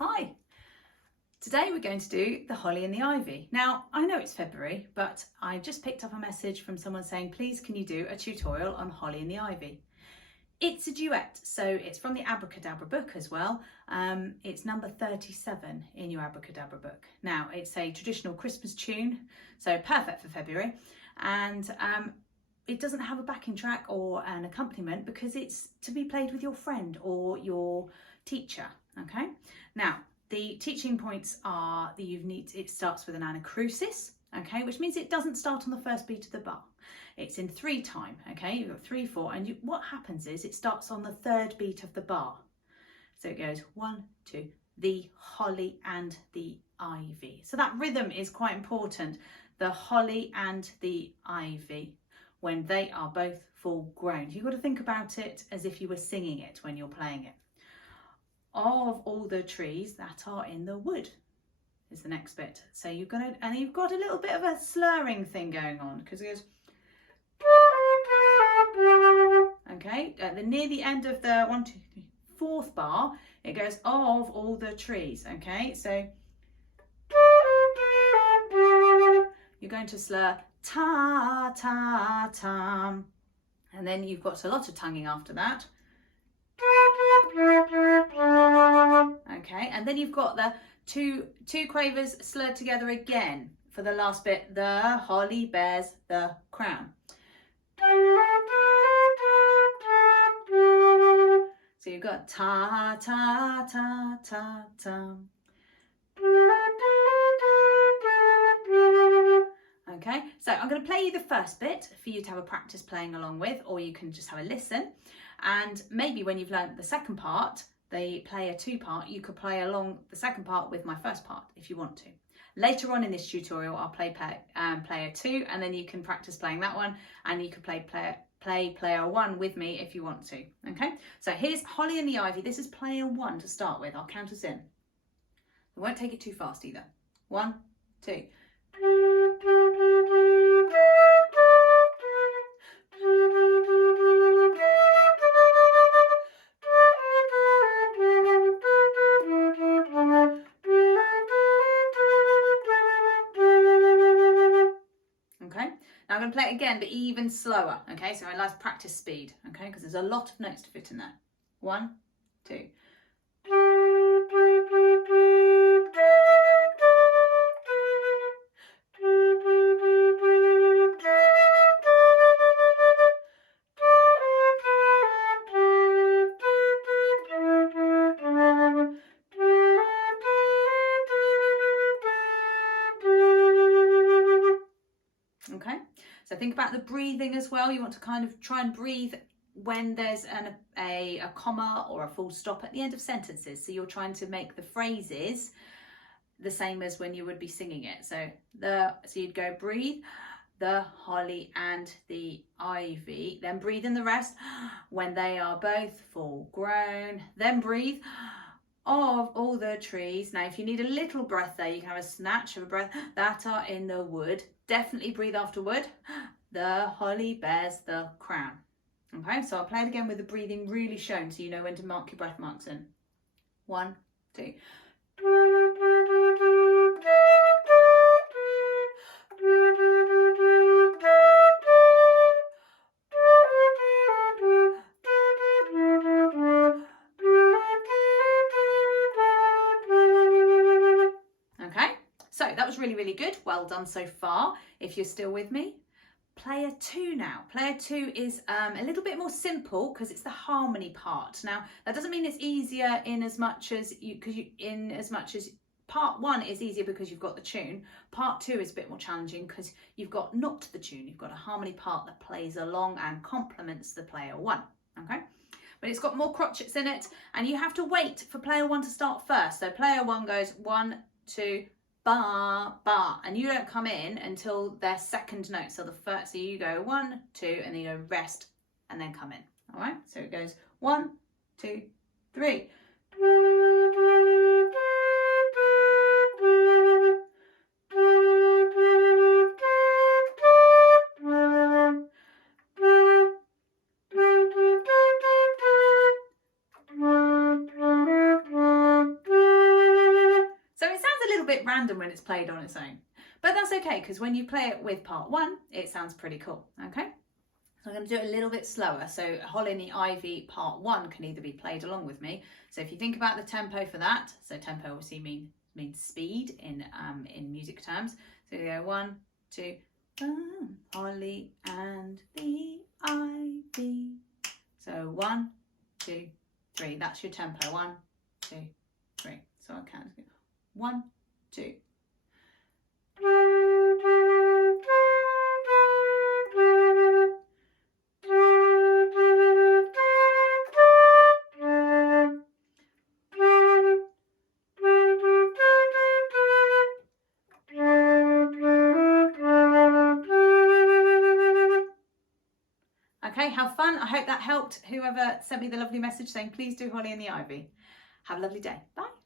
Hi! Today we're going to do the Holly and the Ivy. Now, I know it's February, but I just picked up a message from someone saying, please can you do a tutorial on Holly and the Ivy? It's a duet, so it's from the Abracadabra book as well. It's number 37 in your Abracadabra book. Now, it's a traditional Christmas tune, so perfect for February. And it doesn't have a backing track or an accompaniment because it's to be played with your friend or your teacher, okay? Now, the teaching points are that it starts with an anacrusis, okay, which means it doesn't start on the first beat of the bar. It's in 3 time, okay, you've got 3, 4, and what happens is it starts on the 3rd beat of the bar. So it goes 1, 2, the holly and the ivy. So that rhythm is quite important. The holly and the ivy, when they are both full grown. You've got to think about it as if you were singing it when you're playing it. Of all the trees that are in the wood is the next bit. So you've got a little bit of a slurring thing going on because it goes, okay, near the end of the 1, 2, 3, 4th bar, it goes of all the trees, okay, so you're going to slur ta ta tam, and then you've got a lot of tonguing after that. Okay, and then you've got the two quavers slurred together again for the last bit. The holly bears the crown. So you've got ta ta ta ta ta. Okay, so I'm going to play you the first bit for you to have a practice playing along with, or you can just have a listen. And maybe when you've learned the second part, they play a 2-part, you could play along the second part with my first part if you want to. Later on in this tutorial, I'll play player 2, and then you can practice playing that one, and you can play player 1 with me if you want to. Okay, so here's Holly and the Ivy. This is player 1 to start with. I'll count us in. I won't take it too fast either. 1, 2. Okay, now I'm going to play it again, but even slower. Okay, so I like practice speed. Okay, because there's a lot of notes to fit in there. 1, 2. Okay, so think about the breathing as well. You want to kind of try and breathe when there's a comma or a full stop at the end of sentences. So you're trying to make the phrases the same as when you would be singing it. So you'd go breathe, the holly and the ivy, then breathe in the rest when they are both full grown, then breathe of all the trees. Now if you need a little breath there, you can have a snatch of a breath, that are in the wood. Definitely breathe after wood. The holly bears the crown. Okay, so I'll play it again with the breathing really shown so you know when to mark your breath marks in. 1, 2. Okay, so that was really good. Well done so far. If you're still with me, player 2 now. Player 2 is a little bit more simple because it's the harmony part. Now that doesn't mean it's easier in as much as part 1 is easier because you've got the tune. Part 2 is a bit more challenging because you've got not the tune. You've got a harmony part that plays along and complements the player 1. Okay, but it's got more crotchets in it, and you have to wait for player 1 to start first. So player 1 goes 1, 2, ba ba, and you don't come in until their second note. So so you go 1, 2, and then you go rest and then come in. All right, so it goes 1, 2, 3. bit random when it's played on its own. But that's okay, because when you play it with part one, it sounds pretty cool, okay? So I'm going to do it a little bit slower. So Holly and the Ivy part one can either be played along with me. So if you think about the tempo for that, so tempo obviously means speed in music terms. So you go 1, 2, Holly and the Ivy. So 1, 2, 3. That's your tempo. 1, 2, 3. So I count 1, 2. Okay, have fun. I hope that helped whoever sent me the lovely message saying please do Holly and the Ivy. Have a lovely day. Bye.